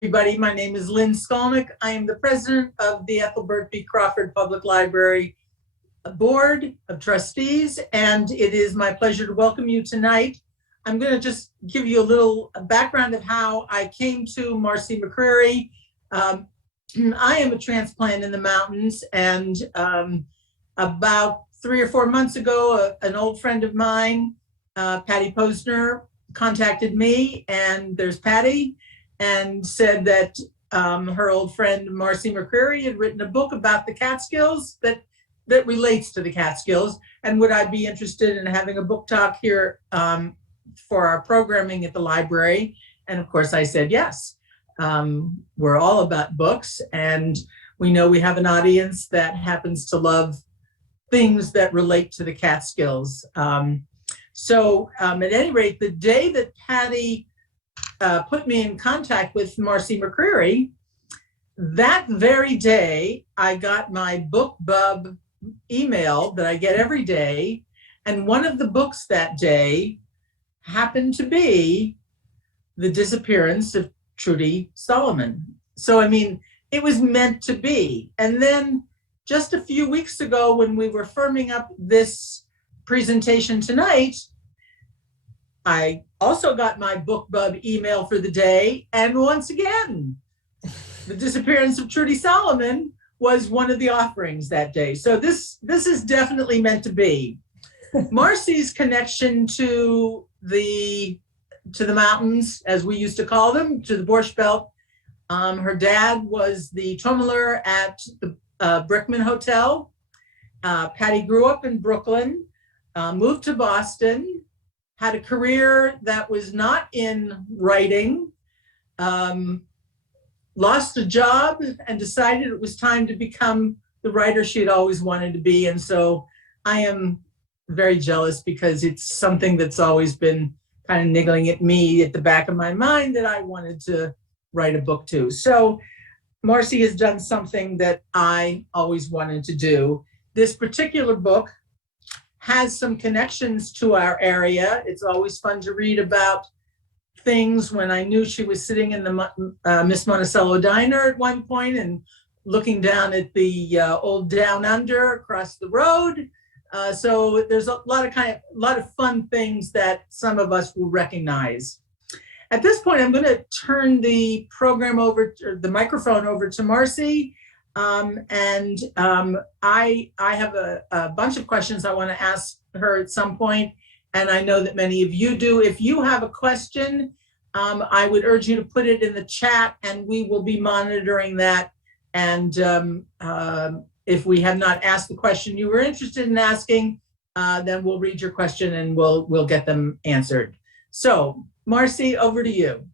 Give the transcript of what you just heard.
Everybody. My name is Lynn. I am the president of the Ethelbert B. Crawford Public Library Board of Trustees, and it is my pleasure to welcome you tonight. I'm going to just give you a little background of how I came to Marcy McCreary. I am a transplant in the mountains, and about 3 or 4 months ago, an old friend of mine, Patty Posner, contacted me, and there's Patty, and said that her old friend Marcy McCreary had written a book about the Catskills that relates to the Catskills, and would I be interested in having a book talk here for our programming at the library? And of course I said yes. We're all about books, and we know we have an audience that happens to love things that relate to the Catskills. So at any rate, the day that Patty put me in contact with Marcy McCreary, that very day, I got my BookBub email that I get every day. And one of the books that day happened to be The Disappearance of Trudy Solomon. So, I mean, it was meant to be. And then just a few weeks ago, when we were firming up this presentation tonight, I also got my BookBub email for the day, and once again, The Disappearance of Trudy Solomon was one of the offerings that day. So this is definitely meant to be. Marcy's connection to the mountains, as we used to call them, to the Borscht Belt. Her dad was the trommeleur at the Brickman Hotel. Patty grew up in Brooklyn, moved to Boston, had a career that was not in writing, lost a job, and decided it was time to become the writer she had always wanted to be. And so I am very jealous, because it's something that's always been kind of niggling at me at the back of my mind, that I wanted to write a book too. So Marcy has done something that I always wanted to do. This particular book has some connections to our area. It's always fun to read about things. When I knew she was sitting in the Miss Monticello Diner at one point and looking down at the old Down Under across the road. So there's a lot of fun things that some of us will recognize. At this point, I'm going to turn the program over, or the microphone over, to Marcy. I have a bunch of questions I want to ask her at some point, and I know that many of you do. If you have a question, I would urge you to put it in the chat, and we will be monitoring that. And if we have not asked the question you were interested in asking, then we'll read your question and we'll get them answered. So, Marcy, over to you.